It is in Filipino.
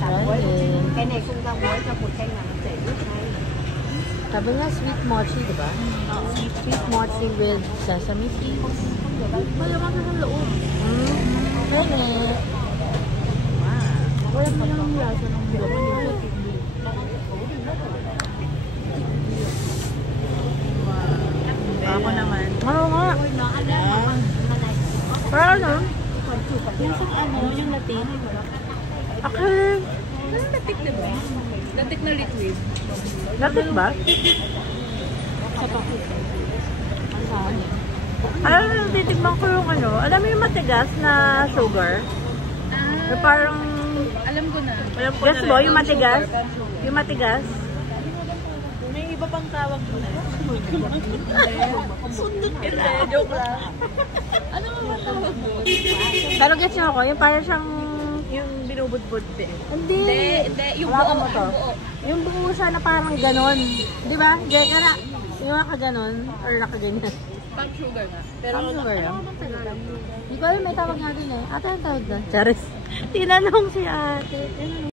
Cái này không rau muối cho bột canh là nó chảy nước ngay. Sabi nga sweet mochi, diba? Sweet mochi with sesame seeds. Malamang sa loob. Pwede. Wala pa lang ang lasa ng laman. Ako naman. Oo nga. Pero ano? Yung latik. Okay. Anong latik, diba? Latik na liquid. Latik ba? Sa pakit. Ang saan eh. Alam, titigman ko yung ano. Alam mo yung matigas na sugar? Yung parang... Alam ko na. Guess mo, yung matigas? Yung matigas? May iba pang tawag mo na. Sundot kita. Joke lang. Ano ba tawag mo? Pero guess nyo ako, yung parang siyang... Yung binubudbud din. Hindi. Hindi. Yung Wala buo. mo to. Yung buo siya na parang ganon. Di ba? Diyan ka na. Yung nakaganon or nakaganyan. Pang sugar nga. Pero Pang sugar ano lang. bang Tagalog? Hindi ko alam, may tawag nga din eh. Ate, ang tawag doon? Charis. Tinanong si ate.